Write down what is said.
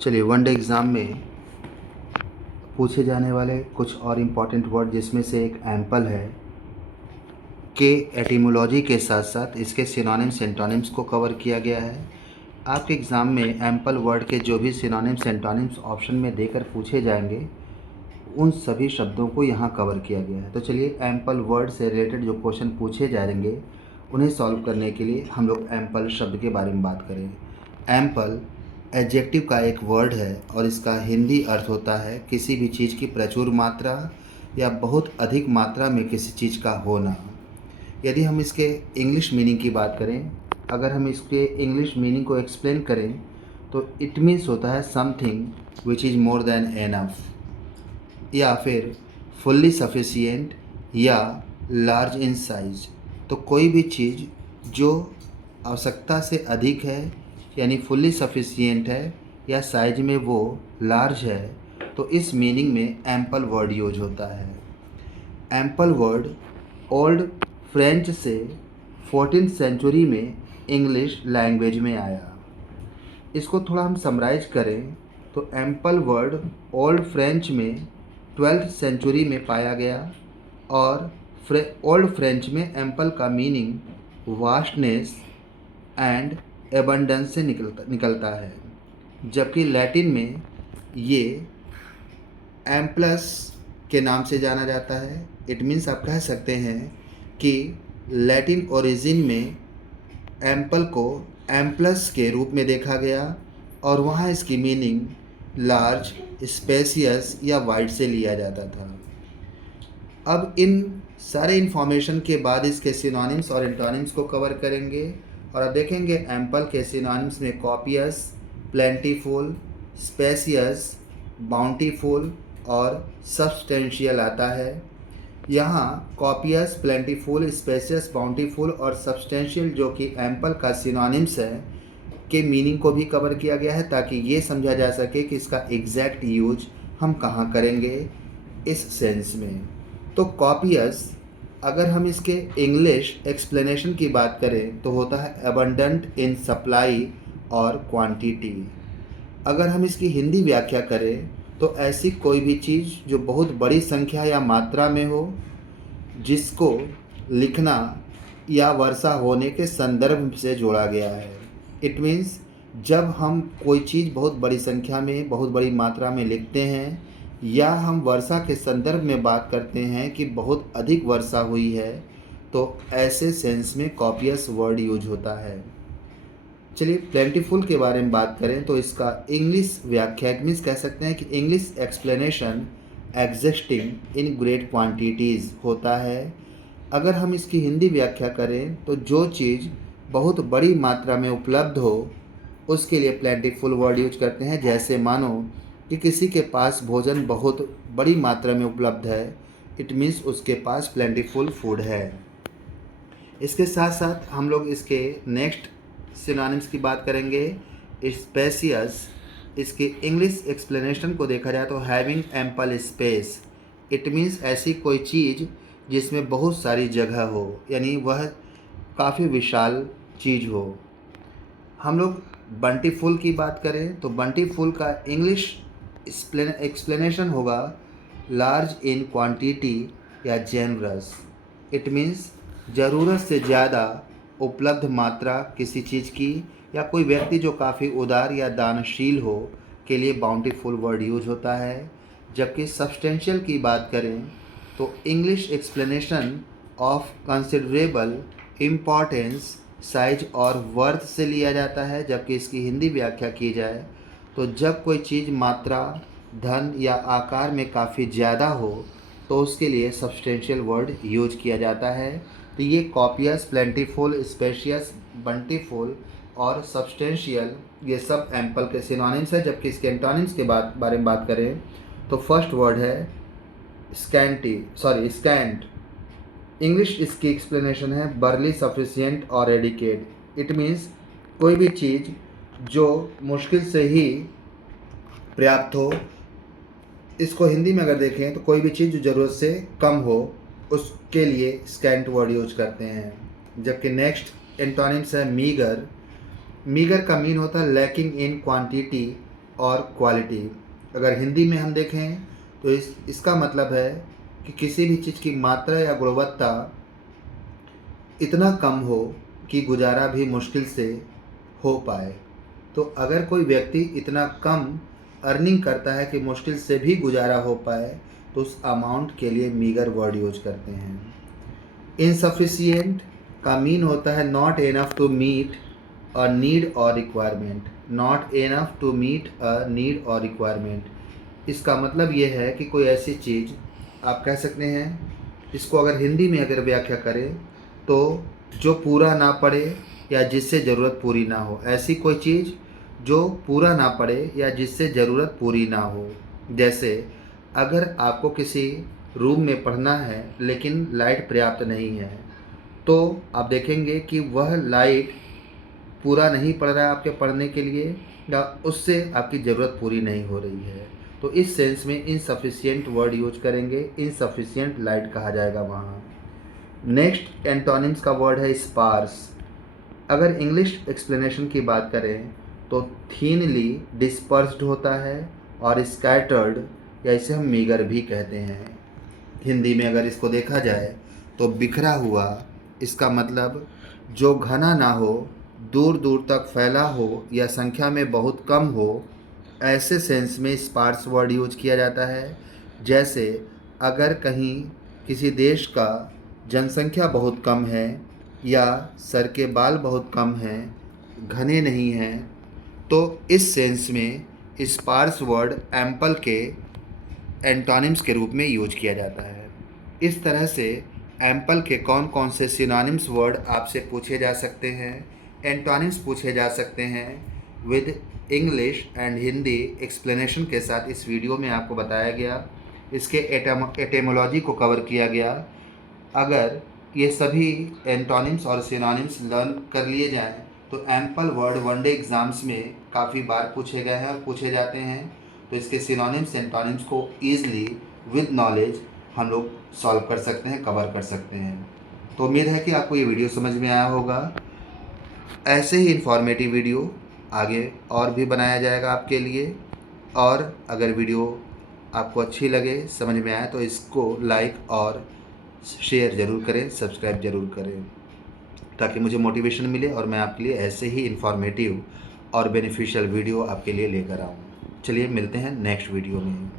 चलिए one day exam में पूछे जाने वाले कुछ और इम्पॉर्टेंट वर्ड जिसमें से एक एम्पल है के एटिमोलॉजी के साथ साथ इसके सिनोनिम्स एंटोनिम्स को कवर किया गया है। आपके एग्ज़ाम में एम्पल वर्ड के जो भी सिनोनिम्स एंटोनिम्स ऑप्शन में देकर पूछे जाएंगे उन सभी शब्दों को यहाँ कवर किया गया है। तो चलिए एम्पल वर्ड से रिलेटेड जो क्वेश्चन पूछे जाएंगे उन्हें सॉल्व करने के लिए हम लोग एम्पल शब्द के बारे में बात करेंगे। एम्पल एडजेक्टिव का एक वर्ड है और इसका हिंदी अर्थ होता है किसी भी चीज़ की प्रचुर मात्रा या बहुत अधिक मात्रा में किसी चीज़ का होना। यदि हम इसके इंग्लिश मीनिंग की बात करें, अगर हम इसके इंग्लिश मीनिंग को एक्सप्लेन करें तो इट मीन्स होता है something which is more than enough, या फिर फुल्ली सफिशिएंट या लार्ज इन साइज। तो कोई भी चीज़ जो आवश्यकता से अधिक है यानी फुल्ली सफिशिएंट है या साइज में वो लार्ज है, तो इस मीनिंग में एम्पल वर्ड यूज होता है। एम्पल वर्ड ओल्ड फ्रेंच से 14th सेंचुरी में इंग्लिश लैंग्वेज में आया। इसको थोड़ा हम समराइज करें तो एम्पल वर्ड ओल्ड फ्रेंच में 12th सेंचुरी में पाया गया और ओल्ड फ्रेंच में एम्पल का मीनिंग वास्टनेस एंड एबंडेंस से निकलता है, जबकि लैटिन में ये एम्प्लस के नाम से जाना जाता है। इट मीन्स आप कह सकते हैं कि लैटिन ओरिजिन में एम्पल को एम्प्लस के रूप में देखा गया और वहाँ इसकी मीनिंग लार्ज, स्पेसियस या वाइड से लिया जाता था। अब इन सारे इन्फॉर्मेशन के बाद इसके सिनोनिम्स और एंटोनिम्स को कवर करेंगे और अब देखेंगे एम्पल के सिनोनिम्स में कॉपियस, प्लेंटीफुल, स्पेसियस, बाउंटीफुल और सब्सटेंशियल आता है। यहाँ कॉपियस, प्लेंटीफुल, स्पेसियस, बाउंटीफुल और सब्सटेंशियल जो कि एम्पल का सिनोनिम्स है के मीनिंग को भी कवर किया गया है ताकि ये समझा जा सके कि इसका एग्जैक्ट यूज हम कहाँ करेंगे इस सेंस में। तो कॉपियस, अगर हम इसके इंग्लिश एक्सप्लेनेशन की बात करें तो होता है अबंडेंट इन सप्लाई और क्वांटिटी। अगर हम इसकी हिंदी व्याख्या करें तो ऐसी कोई भी चीज़ जो बहुत बड़ी संख्या या मात्रा में हो, जिसको लिखना या वर्षा होने के संदर्भ से जोड़ा गया है। इट मीन्स जब हम कोई चीज़ बहुत बड़ी संख्या में, बहुत बड़ी मात्रा में लिखते हैं या हम वर्षा के संदर्भ में बात करते हैं कि बहुत अधिक वर्षा हुई है, तो ऐसे सेंस में कॉपियस वर्ड यूज होता है। चलिए प्लेंटीफुल के बारे में बात करें तो इसका इंग्लिश व्याख्या इट मीन्स कह सकते हैं कि English explanation existing in great quantities होता है। अगर हम इसकी हिंदी व्याख्या करें तो जो चीज़ बहुत बड़ी मात्रा में उपलब्ध हो उसके लिए प्लेंटीफुल वर्ड यूज करते हैं। जैसे मानो कि किसी के पास भोजन बहुत बड़ी मात्रा में उपलब्ध है, इट मीन्स उसके पास प्लेंटीफुल फूड है। इसके साथ साथ हम लोग इसके नेक्स्ट सिनोनिम्स की बात करेंगे। स्पेसियस, इसके इंग्लिश एक्सप्लेनेशन को देखा जाए तो having ample space. It means ऐसी कोई चीज़ जिसमें बहुत सारी जगह हो, यानी वह काफ़ी विशाल चीज़ हो। हम लोग बंटीफुल की बात करें तो बंटीफुल का इंग्लिश एक्सप्लेनेशन होगा लार्ज इन क्वांटिटी या जेनरस। इट मीन्स ज़रूरत से ज़्यादा उपलब्ध मात्रा किसी चीज़ की या कोई व्यक्ति जो काफ़ी उदार या दानशील हो के लिए बाउंटीफुल वर्ड यूज होता है। जबकि सब्सटेंशियल की बात करें तो English explanation of considerable importance, size और वर्थ से लिया जाता है। जबकि इसकी हिंदी व्याख्या की जाए तो जब कोई चीज़ मात्रा, धन या आकार में काफ़ी ज़्यादा हो तो उसके लिए सब्सटेंशियल वर्ड यूज किया जाता है। तो ये कॉपियस, प्लेंटीफुल, स्पेशियस, बंटीफुल और सब्सटेंशियल ये सब एम्पल के सिनोनिम्स है। जबकि इसके एंटोनिम्स के बारे में बात करें तो फर्स्ट वर्ड है स्कैंट। इंग्लिश इसकी एक्सप्लेनेशन है बर्ली, सफिशिएंट और एडिकेट। इट मीन्स कोई भी चीज़ जो मुश्किल से ही पर्याप्त हो। इसको हिंदी में अगर देखें तो कोई भी चीज़ जो ज़रूरत से कम हो उसके लिए स्कैंट वर्ड यूज करते हैं। जबकि नेक्स्ट एंटोनिम्स है मीगर। मीगर का मीन होता है लैकिंग इन क्वांटिटी और क्वालिटी। अगर हिंदी में हम देखें तो इसका मतलब है कि किसी भी चीज़ की मात्रा या गुणवत्ता इतना कम हो कि गुजारा भी मुश्किल से हो पाए। तो अगर कोई व्यक्ति इतना कम अर्निंग करता है कि मुश्किल से भी गुजारा हो पाए, तो उस अमाउंट के लिए मीगर वर्ड यूज करते हैं। इनसफिशिएंट का मीन होता है not enough to meet a need और requirement. Not enough to meet a need और रिक्वायरमेंट इसका मतलब ये है कि कोई ऐसी चीज़ आप कह सकते हैं, इसको अगर हिंदी में अगर व्याख्या करें तो जो पूरा ना पड़े या जिससे ज़रूरत पूरी ना हो। ऐसी कोई चीज़ जो पूरा ना पड़े या जिससे ज़रूरत पूरी ना हो। जैसे अगर आपको किसी रूम में पढ़ना है लेकिन लाइट पर्याप्त नहीं है, तो आप देखेंगे कि वह लाइट पूरा नहीं पड़ रहा है आपके पढ़ने के लिए, या उससे आपकी ज़रूरत पूरी नहीं हो रही है। तो इस सेंस में इनसफिशिएंट वर्ड यूज करेंगे, इनसफिशिएंट लाइट कहा जाएगा वहाँ। नेक्स्ट एंटोनिम्स का वर्ड है स्पार्स। अगर इंग्लिश एक्सप्लेनेशन की बात करें तो थीनली डिस्पर्स्ड होता है और स्कैटर्ड, या इसे हम मीगर भी कहते हैं। हिंदी में अगर इसको देखा जाए तो बिखरा हुआ, इसका मतलब जो घना ना हो, दूर दूर तक फैला हो या संख्या में बहुत कम हो, ऐसे सेंस में स्पार्स वर्ड यूज किया जाता है। जैसे अगर कहीं किसी देश का जनसंख्या बहुत कम है या सर के बाल बहुत कम हैं, घने नहीं हैं, तो इस सेंस में स्पार्स वर्ड एम्पल के एंटोनिम्स के रूप में यूज किया जाता है। इस तरह से एम्पल के कौन कौन से सिनोनिम्स वर्ड आपसे पूछे जा सकते हैं, एंटोनिम्स पूछे जा सकते हैं, with English and Hindi explanation के साथ इस वीडियो में आपको बताया गया। इसके एटेमोलॉजी को कवर किया गया। अगर ये सभी एंटोनिम्स और सिनोनिम्स लर्न कर लिए जाएं तो एम्पल वर्ड वनडे एग्ज़ाम्स में काफ़ी बार पूछे गए हैं और पूछे जाते हैं। तो इसके सिनोनिम्स एंटोनिम्स को ईज़िली विद नॉलेज हम लोग सॉल्व कर सकते हैं, कवर कर सकते हैं। तो उम्मीद है कि आपको ये वीडियो समझ में आया होगा। ऐसे ही इन्फॉर्मेटिव वीडियो आगे और भी बनाया जाएगा आपके लिए। और अगर वीडियो आपको अच्छी लगे, समझ में आए, तो इसको लाइक और शेयर ज़रूर करें, सब्सक्राइब ज़रूर करें, ताकि मुझे मोटिवेशन मिले और मैं आपके लिए ऐसे ही इन्फॉर्मेटिव और बेनिफिशियल वीडियो आपके लिए लेकर आऊँ। चलिए मिलते हैं नेक्स्ट वीडियो में।